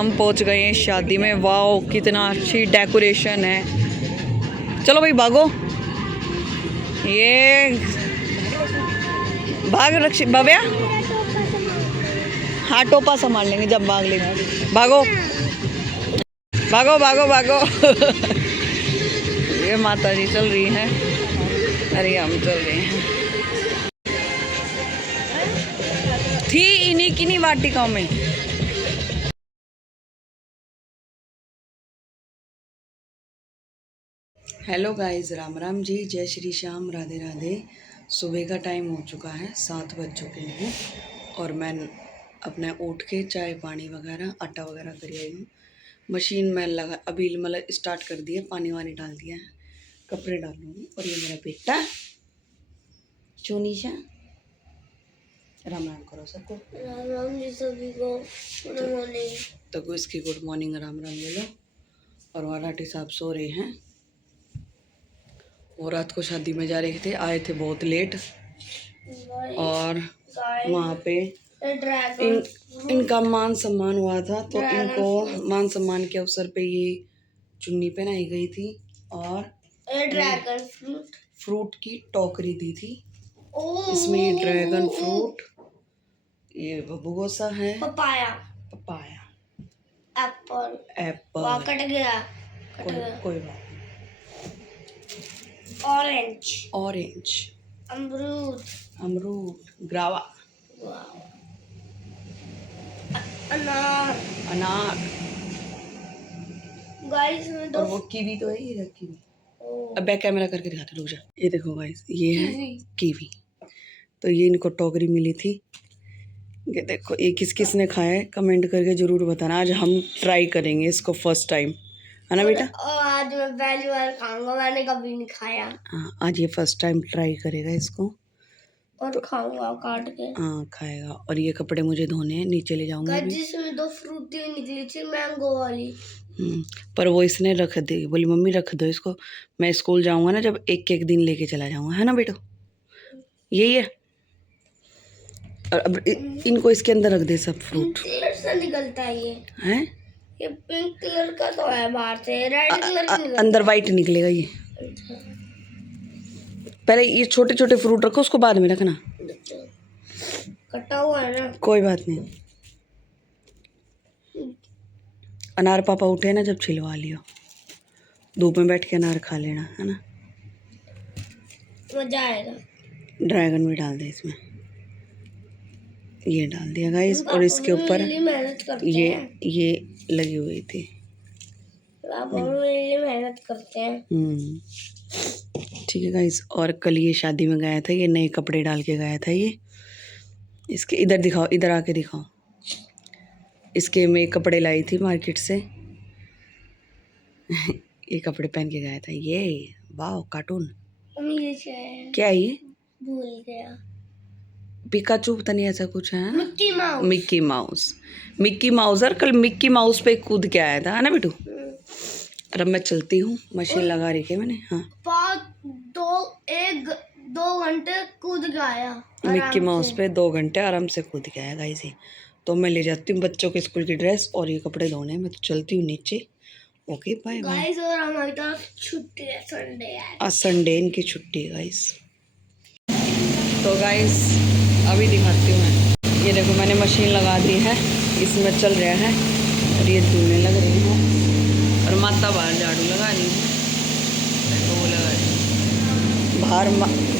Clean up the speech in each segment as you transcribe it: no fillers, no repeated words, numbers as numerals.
हम पहुंच गए हैं शादी में। वाओ कितना अच्छी डेकोरेशन है। चलो भाई भागो, ये भाग रक्षी भव्या। हाँ टोपा संभाल लेंगे जब भाग लेंगे। भागो भागो भागो भागो। ये माता जी चल रही हैं, अरे हम चल रहे हैं। थी इन्हीं किन्हीं वाटिकाओं में। हेलो गाइस, राम राम जी, जय श्री श्याम, राधे राधे। सुबह का टाइम हो चुका है, 7 बज चुके हैं और मैं अपने उठ के चाय पानी वगैरह आटा वगैरह कर आई हूँ। मशीन में लगा अभी मतलब स्टार्ट कर दिया, पानी वानी डाल दिया है, कपड़े डालूंगी। और ये मेरा बेटा चुनीशा, राम राम करो सबको। राम राम जी सभी को, गुड मॉर्निंग। तो इसकी गुड मॉर्निंग राम राम ले लो। और मराठी साहब सो रहे हैं। वो रात को शादी में जा रहे थे, आए थे बहुत लेट। और वहाँ पे इनका मान सम्मान हुआ था, तो इनको मान सम्मान के अवसर पे ये चुन्नी पहनाई गई थी और ड्रैगन फ्रूट की टोकरी दी थी। इसमें ये ड्रैगन फ्रूट, ये बबूगोसा है, पपाया एप्पल कट गया कोई बात नहीं। ऑरेंज अमरूद ग्रावा, अनार गाइस में और वो कीवी तो है, ये कीवी। अब बैक कैमरा करके दिखाते, रुक जा। ये देखो गाइस, ये है कीवी। तो ये इनको टोकरी मिली थी। ये देखो, ये किस किस ने खाया है कमेंट करके ज़रूर बताना। आज हम ट्राई करेंगे इसको फर्स्ट टाइम, है ना बेटा? आज मैं पहली बार खाऊंगा, मैंने कभी नहीं खाया। हाँ, आज ये फर्स्ट टाइम ट्राई करेगा इसको और तो खाऊंगा काट के। हाँ खाएगा। और ये कपड़े मुझे धोने हैं, नीचे ले जाऊंगा अभी। जिसमें 2 फ्रूटी निकली थी मैंगो वाली। पर वो इसने रख दी, बोली मम्मी रख दो इसको, मैं स्कूल जाऊंगा ना जब एक एक दिन लेके चला जाऊंगा, है ना बेटो? यही है। और अब इनको इसके अंदर रख दे सब फ्रूट। कलर से निकलता है ये हैं? ये पिंक कलर का तो है, बाहर से रेड कलर का निकलता है, अंदर वाइट निकलेगा ये। पहले ये छोटे छोटे फ्रूट रखो, उसको बाद में रखना। कटा हुआ है ना, कोई बात नहीं। अनार पापा उठे ना जब छिलवा लियो, धूप में बैठ के अनार खा लेना, है ना? मजा आएगा। ड्रैगन भी डाल दे इसमें, ये डाल दिया गाइस। और इसके ऊपर ये लगी हुई थी। मेहनत करते हैं। ठीक है गाइस। और कल ये शादी में गया था, ये नए कपड़े डाल के गया था। ये इसके इधर दिखाओ, इधर आके दिखाओ। इसके मैं कपड़े लाई थी मार्केट से। ये कपड़े पहन के गया था ये। वाह कार्टून क्या है ये? भूल गया। पिकाचू पता नहीं, ऐसा कुछ है। Mickey mouse. मिक्की माउस और कल मिक्की माउस पे कूद के आया था, है ना बेटू? और अब मैं चलती हूँ, मशीन लगा रही है मैंने। हाँ 2 घंटे कूद के आया मिक्की माउस पे 2 घंटे आराम से कूद के आया गाइस। तो मैं ले जाती हूँ बच्चों के स्कूल की ड्रेस और ये कपड़े धोने। मैं तो चलती हूँ नीचे। Okay bye bye. गाइस और हमारी तरफ छुट्टी है, संडे है। आज संडे इनकी छुट्टी है गाइस। तो गाइस अभी दिखाती हूँ मैं। ये देखो मैंने मशीन लगा दी है, इसमें चल रहा है और ये धुलने लग रही है। और माता बाहर झाड़ू लगा रही है, तो वो लगा रही है बाहर,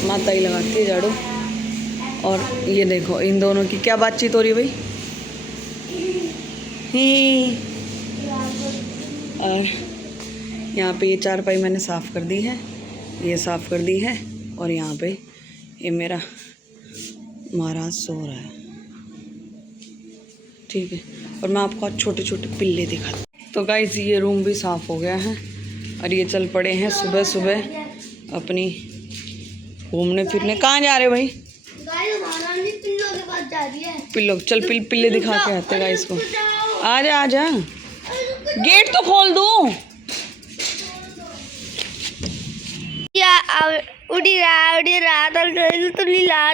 माता ही लगाती है झाड़ू। और ये देखो इन दोनों की क्या बातचीत हो रही है भाई। और यहाँ पे ये चारपाई मैंने साफ़ कर दी है, ये साफ़ कर दी है। और यहाँ पे ये मेरा महाराज सो रहा है, ठीक है। और मैं आपको आज छोटे छोटे पिल्ले दिखाती हूँ। तो गाइस ये रूम भी साफ़ हो गया है और ये चल पड़े हैं सुबह सुबह अपनी घूमने फिरने। कहाँ जा रहे हो भाई? पिल्लों के पास जा रही है। पिल्लो चल, पिल्ले दिखा के आते गाइस को। आ जा गेट तो खोल दूँ। उड़ी रहा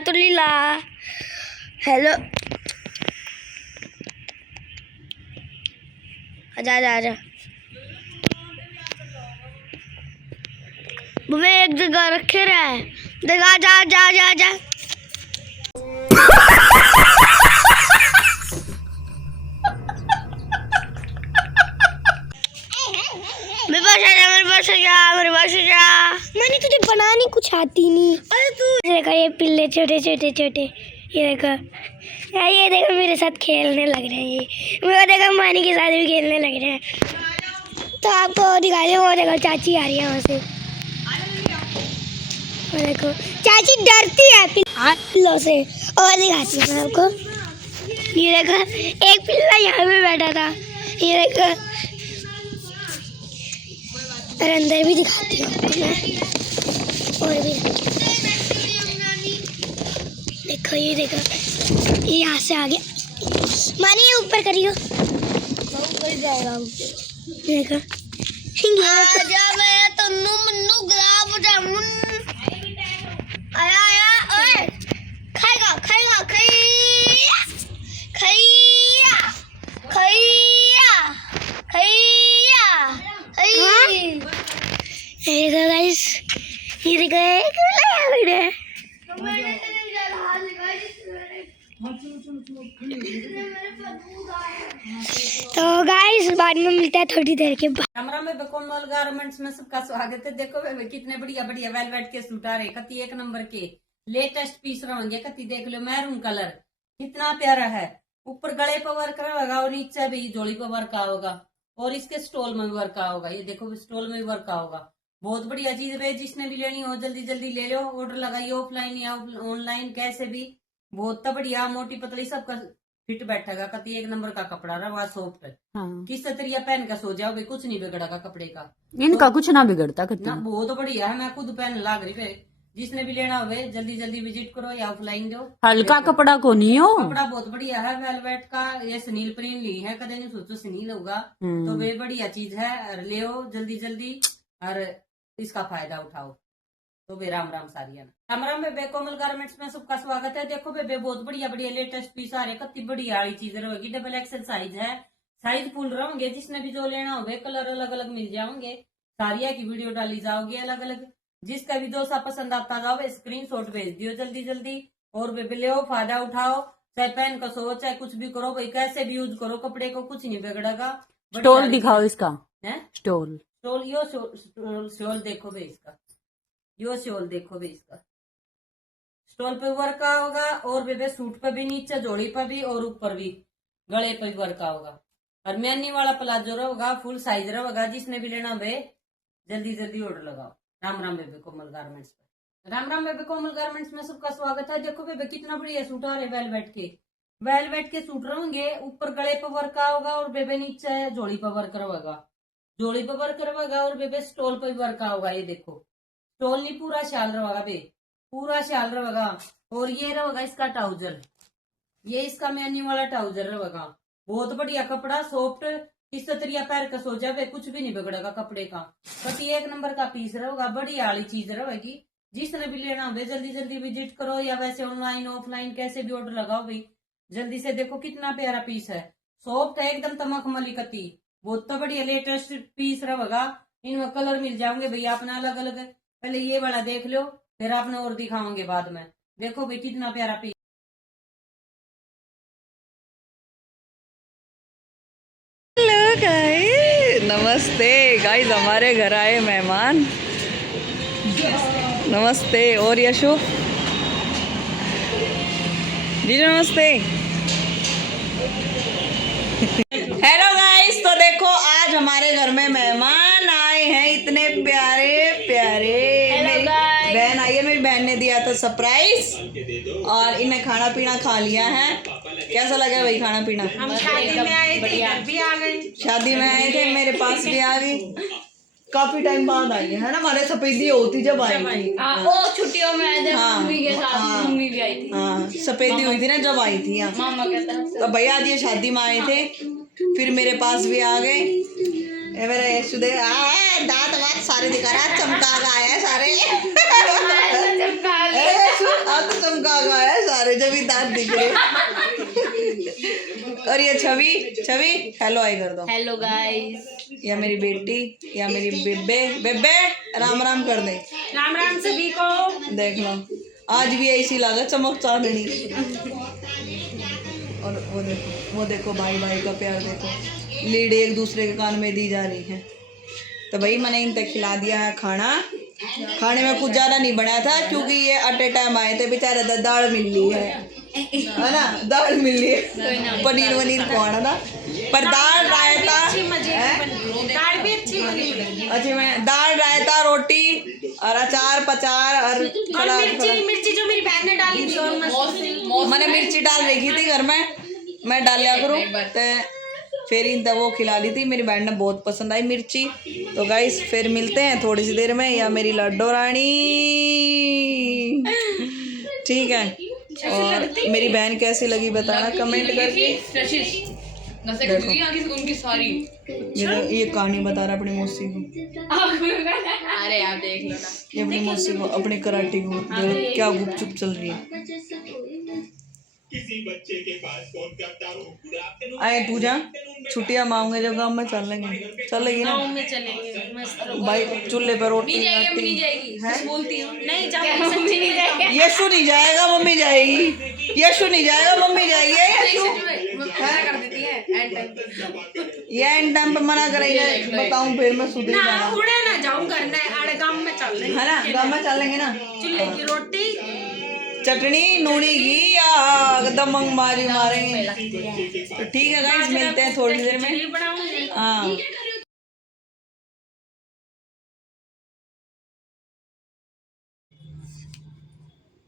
तो लीला। हेलो आजा आजा आजा। बुबे एक जगह रखे रहे, देखा जा जा जा जा। मेरे पास मैंने तुझे बनानी कुछ आती नहीं। अरे तू देखा ये पिल्ले छोटे छोटे छोटे, ये देखो यार, ये देखो मेरे साथ खेलने लग रहे हैं। ये मेरे देखो मानी के साथ भी खेलने लग रहे हैं। तो आपको दिखाई दे, वो देखो चाची आ रही है वहाँ से। वो देखो चाची डरती है पिल्लों से। और दिखाती हूँ मैं आपको, ये देखो एक पिल्ला यहाँ पे बैठा था, ये देखो। और अंदर भी दिखाती हूँ आपको मैं, और भी देखो, ये देखो ये यहाँ से आ गया। मानी ये ऊपर करियो, ऊपर जाएगा देखो। आजा मेरा तन्नू मन्नू गुलाब जामुन, आया आया। ओए खाएगा खाएगा खैया खैया खैया खैया खैया। ये देखो गाइस, ये देखो एक मिला है। तो गाइस बाद में मिलता है थोड़ी देर के बाद। कैमरा में बेकोमल गारमेंट्स में सबका स्वागत है। देखो वे कितने बढ़िया बढ़िया वेलवेट के सूट आ रहे, कति एक नंबर के लेटेस्ट पीस रहेंगे। कति देख लो, मैरून कलर कितना प्यारा है। ऊपर गले पर वर्क रहेगा और नीचे भी जोड़ी पर वर्क होगा, और इसके स्टोल में भी वर्क होगा। ये देखो स्टोल में भी वर्क होगा। बहुत बढ़िया चीज है। जिसने भी लेनी हो जल्दी जल्दी ले लो, ऑर्डर लगाइए ऑफलाइन या ऑनलाइन, कैसे भी। बहुत बढ़िया मोटी पतली सबका फिट बैठेगा। कति एक नंबर का कपड़ा रहा, सॉफ्ट है। हाँ। किस तरिया पहन का सो जाओ भाई, कुछ नहीं बिगड़ेगा कपड़े का। इनका तो, कुछ ना बिगड़ता ना, बहुत बढ़िया है। मैं खुद पहन लाग रही है। जिसने भी लेना हो जल्दी जल्दी विजिट करो या ऑफलाइन दो। हल्का कपड़ा को नहीं हो, कपड़ा बहुत बढ़िया है वेलवेट का। ये सुनील प्रिंट ली है, कदे नहीं सोचो सुनील होगा तो वे बढ़िया चीज है। ले जल्दी जल्दी और इसका फायदा उठाओ। तो बे राम राम सारिया, राम राम बेबे कोमल गारमेंट्स में सबका स्वागत है। देखो बेबे बहुत बढ़िया बढ़िया लेटेस्ट पीस आ रहे, कति बढ़िया वाली चीज रहेगी। डबल एक्सल साइज है, साइज फुल रहेंगे। जिसने भी जो लेना हो कलर अलग अलग मिल जाओगे। सारिया की वीडियो डाली जाओगी अलग अलग। जिसका भी दोस्त पसंद आता जाओ स्क्रीनशॉट भेज दियो जल्दी जल्दी। और बेबे ले फायदा उठाओ, चाहे पहन का सो चाहे कुछ भी करो भाई, कैसे भी यूज करो कपड़े को, कुछ नहीं बिगड़ेगा। स्टोल दिखाओ इसका है, स्टोल यो शोल देखो भाई इसका, यो शोल देखो भाई इसका। स्टोल पे वर्क होगा और बेबे सूट पे भी, नीचे जोड़ी पे भी और ऊपर भी गले पे भी वर्क होगा। और मैनी वाला प्लाजो रहेगा, फुल साइज रहेगा। जिसने भी लेना भाई जल्दी जल्दी ऑर्डर लगाओ। राम राम बेबे कोमल गारमेंट्स पे, राम राम बेबे कोमल गारमेंट्स में सबका स्वागत है। देखो बेबे कितना बढ़िया सूट आ रहे वेलवेट के सूट रहेंगे। ऊपर गले पे वर्क होगा और बेबे नीचे जोड़ी पे वर्क रहेगा। जोड़ी पे वर्क रहेगा और बेबे स्टोल पे वर्क होगा। ये देखो स्टोल नहीं, पूरा शाल रहेगा बे, पूरा शाल रहेगा। और ये रहेगा इसका ट्राउजर, ये इसका मैनी वाला ट्राउजर रहेगा। बहुत बढ़िया कपड़ा, सॉफ्ट, इस तरिया पैर का सो जावे, कुछ भी नहीं बिगड़ेगा कपड़े का। कति एक नंबर का पीस रहेगा, बढ़िया वाली चीज रहेगी। जिसने भी लेना हो जल्दी जल्दी विजिट करो, या वैसे ऑनलाइन ऑफलाइन कैसे भी ऑर्डर लगाओ भाई जल्दी से। देखो कितना प्यारा पीस है, सॉफ्ट है एकदम, तमखमली कति। बहुत तो बढ़िया लेटेस्ट पीस रहेगा। इनमें कलर मिल जाओगे भैया अपना अलग अलग। पहले ये वाला देख लो, फिर आपने और दिखाओगे बाद में। देखो भाई कितना प्यारा पीस। हेलो गाइस, नमस्ते गाइस, हमारे घर आए मेहमान। नमस्ते। और यशु जी नमस्ते। हेलो गाइस, तो देखो आज हमारे घर में मेहमान आए हैं, इतने प्यारे प्यारे। मेरी बहन आई है, मेरी बहन ने दिया था सरप्राइज और इन्हें खाना पीना खा लिया है। कैसा लगा भाई खाना पीना? हम शादी में आए थे, इधर भी आ गए। शादी में आए थे, मेरे पास भी आ गई। काफी टाइम बाद आई है ना, हमारे सफेदी होती जब आई थी। वो छुट्टियों में आए थे मम्मी के साथ, मम्मी भी आई थी। हाँ सफेदी हुई थी ना जब आई थी। मामा के तरफ तो भैया आज ये शादी में आए थे, फिर मेरे पास भी आ गए। मेरा यशु दे दांत वात सारे दिखा रहा, चमका गया है सारे। अब तो चमका गया है सारे, जब भी दांत दिख रहे। और ये छवि, छवि हेलो आई कर दो। Hello guys. या मेरी बेटी, या मेरी बेबे, बेबे राम राम कर दे। राम राम सभी को। देख लो आज भी ऐसी लागत चमक चांदनी। और वो देखो भाई भाई का प्यार देखो, लीड एक दूसरे के कान में दी जा रही है। तो भाई मैंने इन तक खिला दिया है खाना। खाने में कुछ ज़्यादा नहीं बनाया था क्योंकि ये अटे टाइम आए थे बेचारे, दाल मिल रही है ना, दाल मिल रही है, पनीर वनीर खुआना था पर दाल रायता, दाल भी अच्छी बनी। अच्छी में दाल रायता रोटी और अचार पचार और मिर्ची जो मेरी बहन ने डाली थी और मस्त। मैंने मिर्ची डाल रखी थी घर में, मैं डालिया करूँ तो फिर इन वो खिला ली थी, मेरी बहन ने बहुत पसंद आई मिर्ची। तो गाइस फिर मिलते हैं थोड़ी सी देर में, या मेरी लड्डो रानी, ठीक है। और मेरी बहन कैसी लगी बताना कमेंट करके। देखो उनकी सारी ये कहानी बता रहा अपनी मौसी को। अरे आप देख लो ना, ये अपनी मौसी को, अपनी कराटी को, क्या गुपचुप चल रही है। आए पूजा छुट्टियां मांगे जब गाँव में चल लेंगे, चल लेगी ना गाँव में चलेंगे मस्त। भाई, चूल्हे पर रोटी नहीं जाएगी बोलती हूँ नहीं जाओ, सच्ची नहीं जाएगी। यशु नहीं जाएगा मम्मी जाएगी, यशु नहीं जाएगा मम्मी जाएगी। यशु मना कर देती है एंड टाइम। ये एंड टाइम पे मना करेंगे, बताऊं फिर मैं सुधर जाऊंगा। उड़े ना जाऊं करना है, आड़े गाँव में चल रहे है ना, गाँव में चल लेंगे ना। चूल्हे की रोटी चटनी नूनी घी या दमंग मारी मारेंगे। तो ठीक है गाइस, मिलते हैं थोड़ी देर में। बनाऊंगी। हाँ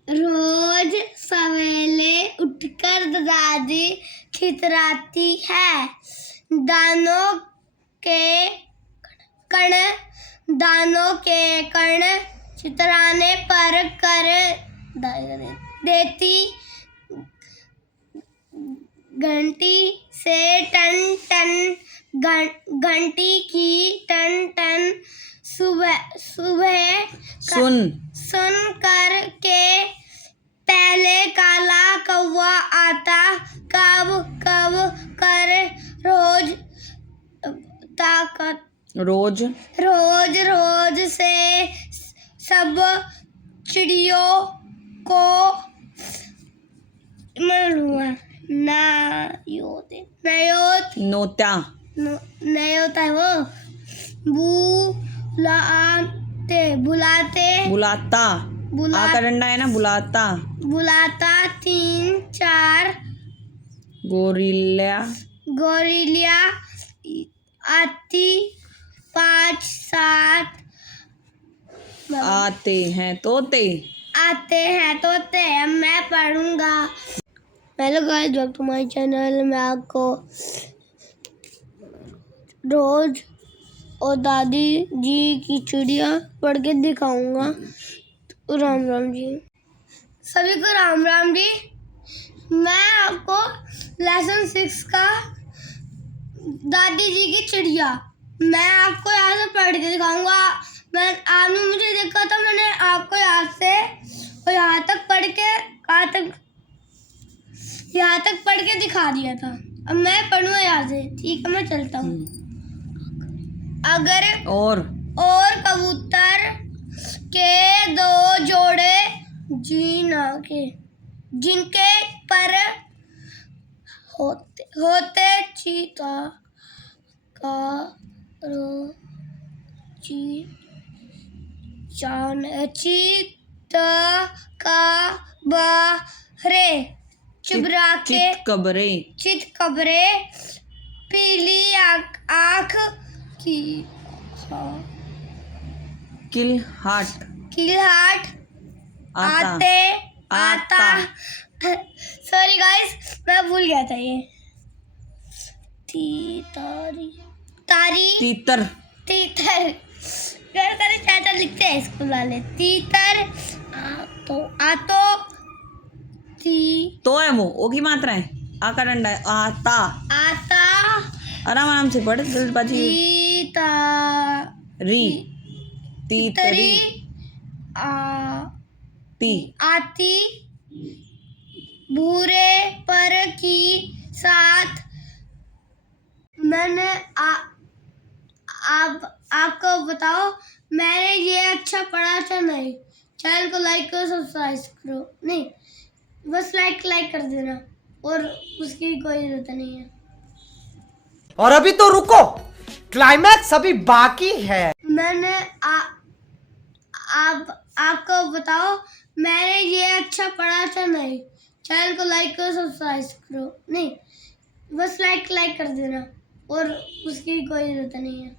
रोज सवेरे उठकर दादी खितराती है, दानों के कण चितराने पर कर देती, घंटी से टन टन घंटी की टन टन सुबह सुन कर के पहले काला कौवा आता, कब कब कर रोज से सब चिड़ियों को नयोता वो बुलाता आका डंडा है ना, बुलाता 3-4 गोरिल्ला आती, 5-7 आते हैं तोते। अब मैं पढ़ूंगा। Hello guys, welcome to my channel. मैं आपको रोज और दादी जी की चिड़िया पढ़ के दिखाऊंगा। राम राम जी सभी को, राम राम जी। मैं आपको लेसन 6 का दादी जी की चिड़िया मैं आपको यहाँ से पढ़ के दिखाऊंगा। आपने मुझे देखा था, मैंने आपको यहाँ से और यहाँ तक पढ़ के दिखा दिया था। अब मैं पढ़ूंगा यहाँ से, ठीक है? मैं चलता हूँ। अगर और कबूतर के 2 जोड़े जिनके पर होते चीता का बहरे चित कबरे पीली आँख की किलहाट आता सॉरी गाइस, मैं भूल गया था ये। तीतर सारे चाचा लिखते हैं स्कूल वाले। तीतर तो है वो की मात्रा है, आका डंडा है, आता आराम से पढ़ जल्दबाजी। तीतरी आती भूरे पर पेपर की साथ मैंने आपको बताओ मैंने ये अच्छा पढ़ा था नहीं। चैनल को लाइक करो, सब्सक्राइब करो, नहीं बस लाइक कर देना और उसकी कोई जरूरत नहीं है। और अभी तो रुको, क्लाइमैक्स अभी बाकी है। मैंने आपको बताओ मैंने ये अच्छा पढ़ा था नहीं। चैनल को लाइक करो, सब्सक्राइब करो, नहीं बस लाइक कर देना और उसकी कोई जरूरत नहीं है।